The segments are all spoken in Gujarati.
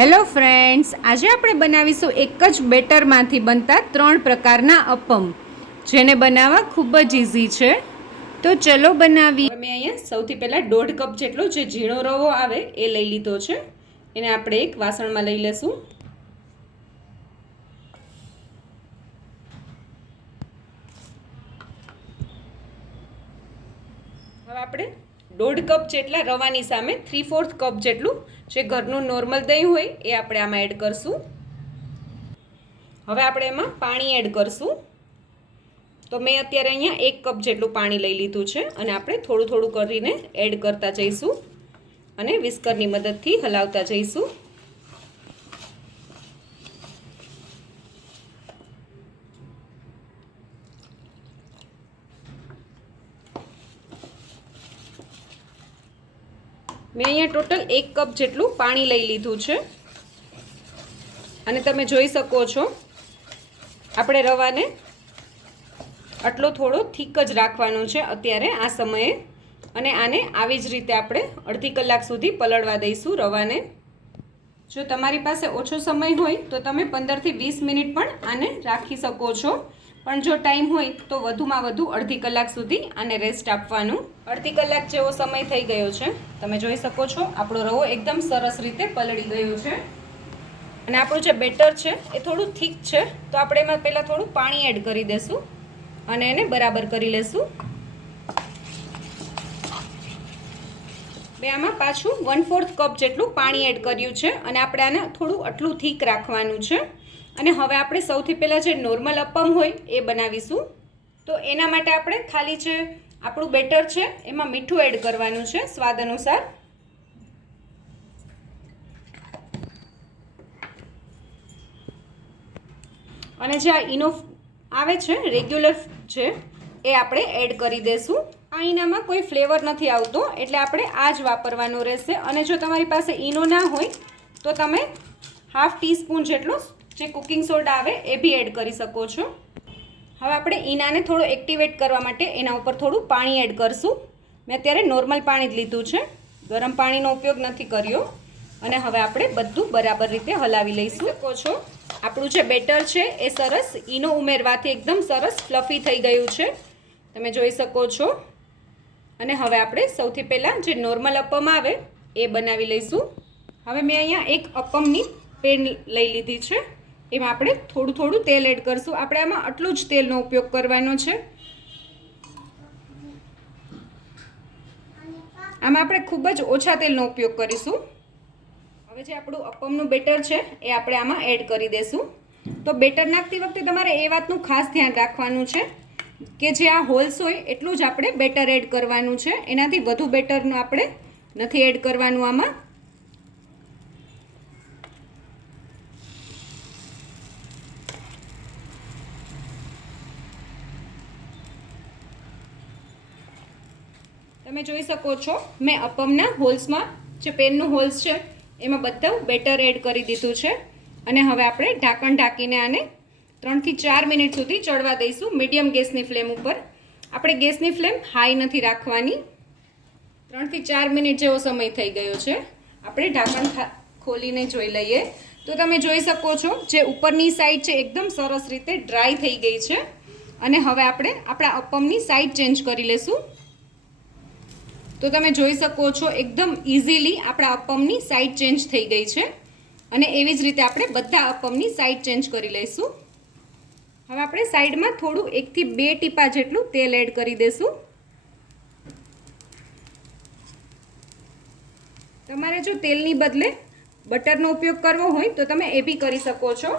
હેલો ફ્રેન્ડ્સ, આજે આપણે બનાવીશું એક જ બેટરમાંથી બનતા 3 પ્રકારના અપમ, જેને બનાવવા ખૂબ જ ઇઝી છે. તો ચલો બનાવીએ. મેં અહીંયા સૌથી પહેલાં 1.5 કપ જેટલો જે ઝીણો રવો આવે એ લઈ લીધો છે. એને આપણે એક વાસણમાં લઈ લેશું. હવે આપણે 1.5 કપ જેટલા રવાની સામે 3/4 કપ જેટલું જે ઘરનું નોર્મલ દહીં હોય એ આપણે આમાં એડ કરશું. હવે આપણે એમાં પાણી એડ કરશું. તો મેં અત્યારે અહીંયા 1 કપ જેટલું પાણી લઈ લીધું છે અને આપણે થોડું થોડું કરીને એડ કરતા જઈશું અને વિસ્કરની મદદથી હલાવતા જઈશું. મેં અહીંયા ટોટલ 1 કપ જેટલું પાણી લઈ લીધું છે અને તમે જોઈ શકો છો આપણે રવાને આટલો થોડો થીક જ રાખવાનો છે અત્યારે આ સમયે, અને આને આવી જ રીતે આપણે અડધી કલાક સુધી પલળવા દઈશું રવાને. જો તમારી પાસે ઓછો સમય હોય તો તમે 15 થી 20 મિનિટ પણ આને રાખી શકો છો, પણ જો ટાઈમ હોય તો વધુમાં વધુ અડધી કલાક સુધી આને રેસ્ટ આપવાનું. અડધી કલાક જેવો સમય થઈ ગયો છે. તમે જોઈ શકો છો આપણો રવો એકદમ સરસ રીતે પલળી ગયો છે અને આપણું જે બેટર છે એ થોડું થીક છે, તો આપણે એમાં પહેલાં થોડું પાણી એડ કરી દઈશું અને એને બરાબર કરી લેશું. મેં આમાં પાછું 1/4 કપ જેટલું પાણી એડ કર્યું છે અને આપણે આને થોડું આટલું થીક રાખવાનું છે. અને હવે આપણે સૌથી પહેલાં જે નોર્મલ અપમ હોય એ બનાવીશું. તો એના માટે આપણે ખાલી જે આપણું બેટર છે એમાં મીઠું એડ કરવાનું છે સ્વાદ અનુસાર. અને જે આ ઈનો આવે છે રેગ્યુલર છે એ આપણે એડ કરી દઈશું. આ ઈનામાં કોઈ ફ્લેવર નથી આવતો એટલે આપણે આ જ વાપરવાનો રહેશે. અને જો તમારી પાસે ઈનો ના હોય તો તમે ½ ટીસ્પૂન જેટલો જે કુકિંગ સોડા આવે એ બી એડ કરી શકો છો. હવે આપણે ઈનાને થોડો એક્ટિવેટ કરવા માટે એના ઉપર થોડું પાણી એડ કરશું. મેં અત્યારે નોર્મલ પાણી જ લીધું છે, ગરમ પાણીનો ઉપયોગ નથી કર્યો. અને હવે આપણે બધું બરાબર રીતે હલાવી લઈશું. શકો છો આપણું જે બેટર છે એ સરસ ઈનો ઉમેરવાથી એકદમ સરસ ફ્લફી થઈ ગયું છે, તમે જોઈ શકો છો. અને હવે આપણે સૌથી પહેલાં જે નોર્મલ અપમ આવે એ બનાવી લઈશું. હવે મેં અહીંયા એક અપમની પેન લઈ લીધી છે, એમાં આપણે થોડું થોડું તેલ એડ કરશું. આપણે આમાં આટલું જ તેલનો ઉપયોગ કરવાનો છે. આમાં આપણે ખૂબ જ ઓછા તેલનો ઉપયોગ કરીશું. હવે જે આપણું અપમનું બેટર છે એ આપણે આમાં એડ કરી દઈશું. તો બેટર નાખતી વખતે તમારે એ વાતનું ખાસ ધ્યાન રાખવાનું છે કે જે આ હોલ્સ હોય એટલું જ આપણે બેટર એડ કરવાનું છે, એનાથી વધુ બેટરનું આપણે નથી એડ કરવાનું આમાં. તમે જોઈ શકો છો મેં અપમના હોલ્સમાં જે પેનનું હોલ્સ છે એમાં બધું બેટર એડ કરી દીધું છે. અને હવે આપણે ઢાંકણ ઢાંકીને આને 3 થી 4 મિનિટ સુધી ચડવા દઈશું મીડિયમ ગેસની ફ્લેમ ઉપર. આપણે ગેસની ફ્લેમ હાઈ નથી રાખવાની. 3 થી 4 મિનિટ જેવો સમય થઈ ગયો છે. આપણે ઢાંકણ ખોલીને જોઈ લઈએ તો તમે જોઈ શકો છો જે ઉપરની સાઈડ છે એકદમ સરસ રીતે ડ્રાય થઈ ગઈ છે. અને હવે આપણે આપણા અપમની સાઈડ ચેન્જ કરી લેશું. તો તમે જોઈ શકો છો એકદમ ઇઝીલી આપણા અપમની સાઈડ ચેન્જ થઈ ગઈ છે. અને એવી જ રીતે આપણે બધા અપમની સાઈડ ચેન્જ કરી લઈશું. હવે આપણે સાઈડમાં થોડું 1 થી 2 ટીપા જેટલું તેલ એડ કરી દઈશું. તમારે જો તેલની બદલે બટરનો ઉપયોગ કરવો હોય તો તમે એ બી કરી શકો છો.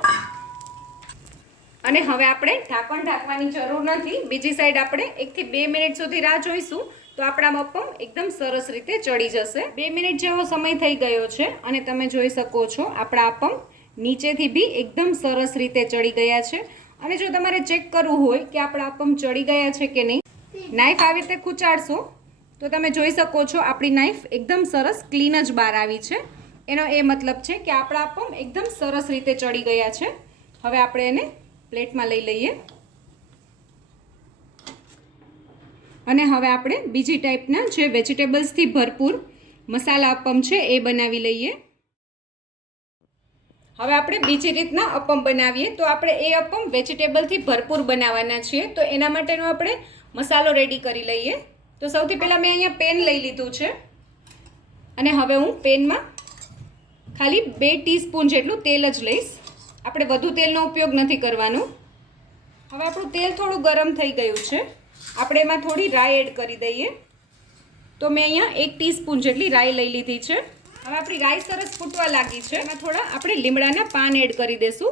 અને હવે આપણે ઢાંકણ ઢાંકવાની જરૂર નથી. બીજી સાઈડ આપણે 1 થી 2 મિનિટ સુધી રાહ જોઈશું તો આપણા અપમ એકદમ સરસ રીતે ચડી જશે. 2 મિનિટ જેવો સમય થઈ ગયો છે અને તમે જોઈ શકો છો આપણા અપમ નીચેથી બી એકદમ સરસ રીતે ચડી ગયા છે. અને જો તમારે ચેક કરવું હોય કે આપણા અપમ ચડી ગયા છે કે નહીં, નાઈફ આવી રીતે ખૂંચાડશો તો તમે જોઈ શકો છો આપણી નાઈફ એકદમ સરસ ક્લીન જ બહાર આવી છે. એનો એ મતલબ છે કે આપણા અપમ એકદમ સરસ રીતે ચડી ગયા છે. હવે આપણે એને પ્લેટમાં લઈ લઈએ. અને હવે આપણે બીજી ટાઈપના જે વેજીટેબલ્સથી ભરપૂર મસાલા અપમ છે એ બનાવી લઈએ. હવે આપણે બીજી રીતના અપમ બનાવીએ. તો આપણે એ અપમ વેજીટેબલથી ભરપૂર બનાવવાના છીએ. તો એના માટેનો આપણે મસાલો રેડી કરી લઈએ. તો સૌથી પહેલાં મેં અહીંયા પેન લઈ લીધું છે અને હવે હું પેનમાં ખાલી 2 ટીસ્પૂન જેટલું તેલ જ લઈશ. આપણે વધુ તેલનો ઉપયોગ નથી કરવાનો. હવે આપણું તેલ થોડું ગરમ થઈ ગયું છે. આપણે એમાં થોડી રાઈ એડ કરી દઈએ. તો મેં અહીંયા 1 ટીસ્પૂન જેટલી રાઈ લઈ લીધી છે. હવે આપણી રાઈ સરસ ફૂટવા લાગી છે. એમાં થોડા આપણે લીમડાના પાન એડ કરી દઈશું.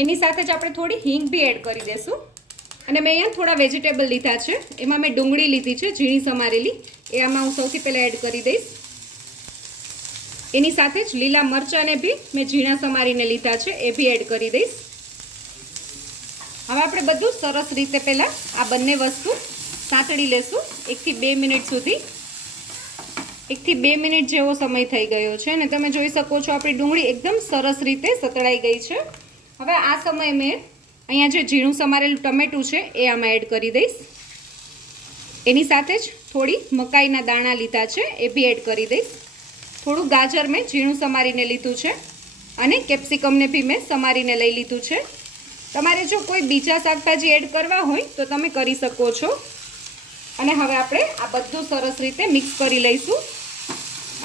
એની સાથે જ આપણે થોડી હિંગ બી એડ કરી દઈશું. અને મેં અહીંયા થોડા વેજીટેબલ લીધા છે. એમાં મેં ડુંગળી લીધી છે ઝીણી સમારેલી, એ આમાં હું સૌથી પહેલાં એડ કરી દઈશ. એની સાથે જ લીલા મરચાંને બી મેં ઝીણા સમારીને લીધા છે, એ બી એડ કરી દઈશ. હવે આપણે બધું સરસ રીતે પહેલાં આ બંને વસ્તુ સાંતળી લેશું 1 થી 2 મિનિટ સુધી. 1 થી 2 મિનિટ જેવો સમય થઈ ગયો છે અને તમે જોઈ શકો છો આપણી ડુંગળી એકદમ સરસ રીતે સતળાઈ ગઈ છે. હવે આ સમયે મેં અહીંયા જે ઝીણું સમારેલું ટમેટું છે એ આમાં એડ કરી દઈશ. એની સાથે જ થોડી મકાઈના દાણા લીધા છે, એ બી એડ કરી દઈશ. થોડું ગાજર મેં ઝીણું સમારીને લીધું છે અને કેપ્સિકમને બી મેં સમારીને લઈ લીધું છે. તમારે જો કોઈ બીજા શાકભાજી એડ કરવા હોય તો તમે કરી શકો છો. અને હવે આપણે આ બધું સરસ રીતે મિક્સ કરી લઈશું.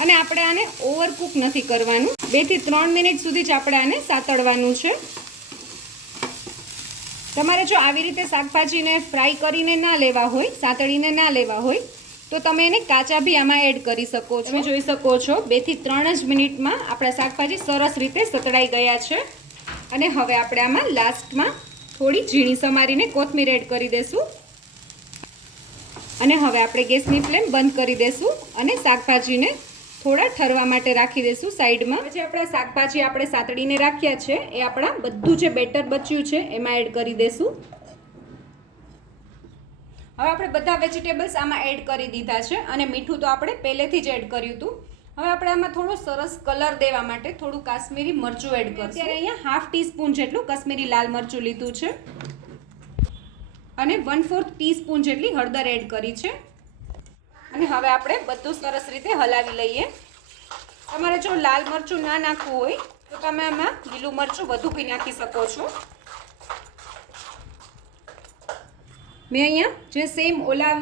અને આપણે આને ઓવરકુક નથી કરવાનું. 2 થી 3 મિનિટ સુધી જ આપણે આને સાતળવાનું છે. તમારે જો આવી રીતે શાકભાજીને ફ્રાય કરીને ના લેવા હોય, સાતળીને ના લેવા હોય, તો તમે એને કાચા બી આમાં એડ કરી શકો છો. તમે જોઈ શકો છો 2 થી 3 જ મિનિટમાં આપણા શાકભાજી સરસ રીતે સતળાઈ ગયા છે. અને હવે આપણે આમાં લાસ્ટમાં થોડી ઝીણી સમારીને કોથમીર એડ કરી દઈશું. અને હવે આપણે ગેસની ફ્લેમ બંધ કરી દઈશું અને શાકભાજીને થોડા ઠરવા માટે રાખી દઈશું સાઈડમાં. જે આપણા શાકભાજી આપણે સાતળીને રાખ્યા છે એ આપણા બધું જે બેટર બચ્યું છે એમાં એડ કરી દઈશું. હવે આપણે બધા વેજીટેબલ્સ આમાં એડ કરી દીધા છે અને મીઠું તો આપણે પહેલેથી જ એડ કર્યું હતું. હવે આપણે આમાં થોડો સરસ કલર દેવા માટે થોડું કાશ્મીરી મરચું એડ કરીશું. ત્યારે અહીંયા 1/2 ટીસ્પૂન જેટલું કાશ્મીરી લાલ મરચું લીધું છે અને 1/4 ટીસ્પૂન જેટલી હળદર એડ કરી છે. અને હવે આપણે બધું સરસ રીતે હલાવી લઈએ. તમારે જો લાલ મરચું ના નાખવું હોય તો તમે આમાં લીલું મરચું વધુ બી નાખી શકો છો. મેં અહીંયા જે સેમ ઓલા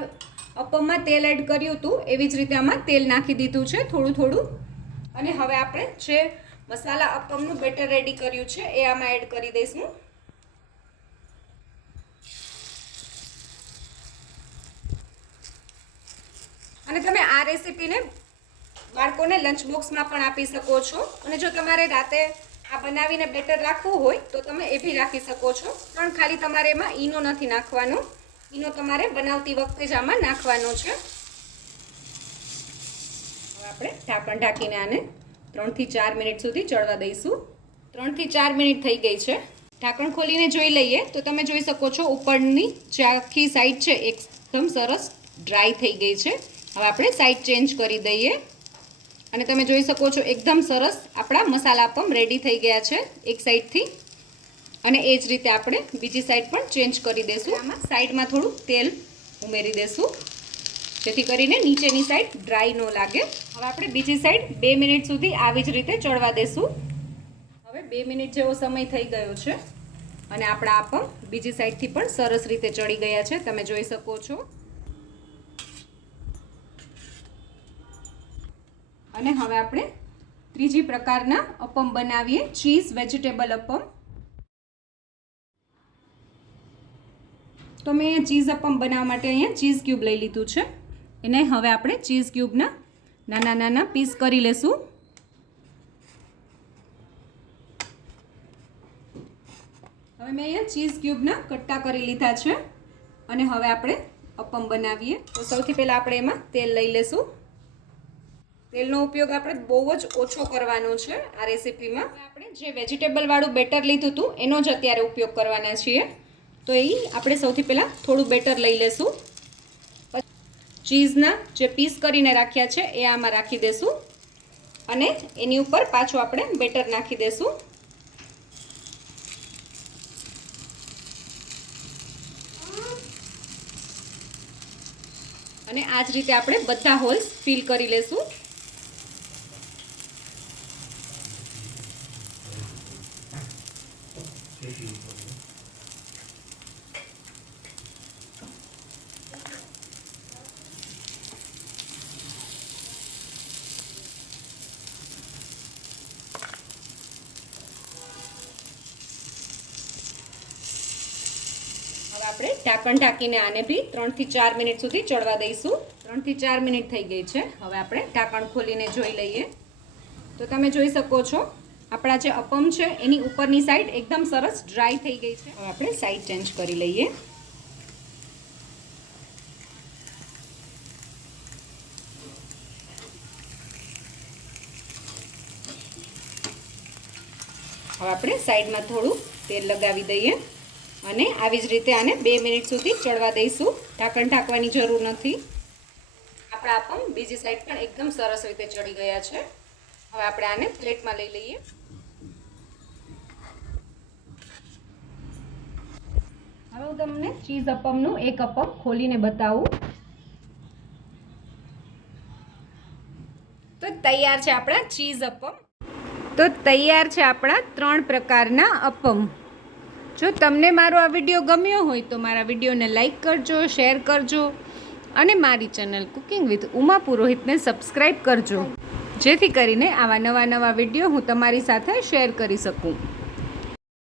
અપમમાં તેલ એડ કર્યું હતું એવી જ રીતે આમાં તેલ નાખી દીધું છે થોડું થોડું. અને હવે આપણે જે મસાલા અપમનું બેટર રેડી કર્યું છે એ આમાં એડ કરી દઈશું. અને તમે આ રેસીપીને બાળકોને લંચ બોક્સમાં પણ આપી શકો છો. અને જો તમારે રાતે આ બનાવીને બેટર રાખવું હોય તો તમે એ બી રાખી શકો છો. પણ ખાલી તમારે એમાં ઈનો નથી નાખવાનો. ઈનો તમારે બનાવતી વખતે જ આમાં નાખવાનો છે. હવે આપણે ઢાંકણ ઢાંકીને આને 3 થી 4 મિનિટ સુધી ચડવા દઈશું. 3 થી 4 મિનિટ થઈ ગઈ છે. ઢાંકણ ખોલીને જોઈ લઈએ તો તમે જોઈ શકો છો ઉપરની જે આખી સાઈડ છે એકદમ સરસ ડ્રાય થઈ ગઈ છે. હવે આપણે સાઈડ ચેન્જ કરી દઈએ અને તમે જોઈ શકો છો એકદમ સરસ આપણા મસાલા અપમ રેડી થઈ ગયા છે એક સાઈડથી. અને એ જ રીતે આપણે બીજી સાઈડ પણ ચેન્જ કરી દઈશું. આમાં સાઈડમાં થોડું તેલ ઉમેરી દઈશું જેથી કરીને નીચેની સાઈડ ડ્રાય ન લાગે. હવે આપણે બીજી સાઈડ 2 મિનિટ સુધી આવી જ રીતે ચડવા દઈશું. હવે 2 મિનિટ જેવો સમય થઈ ગયો છે અને આપણા અપમ બીજી સાઈડથી પણ સરસ રીતે ચડી ગયા છે, તમે જોઈ શકો છો. અને હવે આપણે ત્રીજી પ્રકારના અપમ બનાવીએ, ચીઝ વેજીટેબલ અપમ. તો મેં અહીંયા ચીઝ અપમ બનાવવા માટે અહીંયા ચીઝ ક્યુબ લઈ લીધું છે. એને હવે આપણે ચીઝ ક્યુબના નાના નાના પીસ કરી લેશું. હવે મેં અહીંયા ચીઝ ક્યુબના કટકા કરી લીધા છે અને હવે આપણે અપમ બનાવીએ. તો સૌથી પહેલાં આપણે એમાં તેલ લઈ લેશું. તેલનો ઉપયોગ આપણે બહુ જ ઓછો કરવાનો છે આ રેસીપીમાં. આપણે જે વેજીટેબલ વાળું બેટર લીધું હતું એનો જ અત્યારે ઉપયોગ કરવાના છીએ. તો એ આપણે સૌથી પહેલાં થોડું બેટર લઈ લેશું. ચીઝના જે પીસ કરીને રાખ્યા છે એ આમાં રાખી દેશું અને એની ઉપર પાછું આપણે બેટર નાખી દેશું. અને આ જ રીતે આપણે બધા હોલ્સ ફિલ કરી લેશું. આપણે ઢાંકણ ઢાંકીને આને બી 3 થી 4 મિનિટ સુધી ચડવા દઈશું. 3 થી 4 મિનિટ થઈ ગઈ છે. હવે આપણે ઢાંકણ ખોલીને જોઈ લઈએ તો તમે જોઈ શકો છો આપણા જે અપમ છે એની ઉપરની સાઈડ એકદમ સરસ ડ્રાય થઈ ગઈ છે. હવે આપણે સાઈડ ચેન્જ કરી લઈએ. હવે આપણે સાઈડમાં થોડું તેલ લગાવી દઈએ અને આવી જ રીતે આને 2 મિનિટ સુધી ચડવા દઈશું. ઢાંકણ ઢાંકવાની જરૂર નથી. આપણા અપમ બીજી સાઈડ પણ એકદમ સરસ રીતે ચડી ગયા છે. હવે આપણે આને પ્લેટમાં લઈ લઈએ. હવે હું તમને ચીઝ અપમનું એક અપમ ખોલીને બતાવું. તો તૈયાર છે આપણા ચીઝ અપમ. તો તૈયાર છે આપણા 3 પ્રકારના અપમ. જો તમને મારો આ વિડીયો ગમ્યો હોય તો મારા વિડીયોને લાઈક કરજો, શેર કરજો અને મારી ચેનલ કુકિંગ વિથ ઉમા પુરોહિતને સબસ્ક્રાઈબ કરજો, જેથી કરીને આવા નવા વિડીયો હું તમારી સાથે શેર કરી શકું.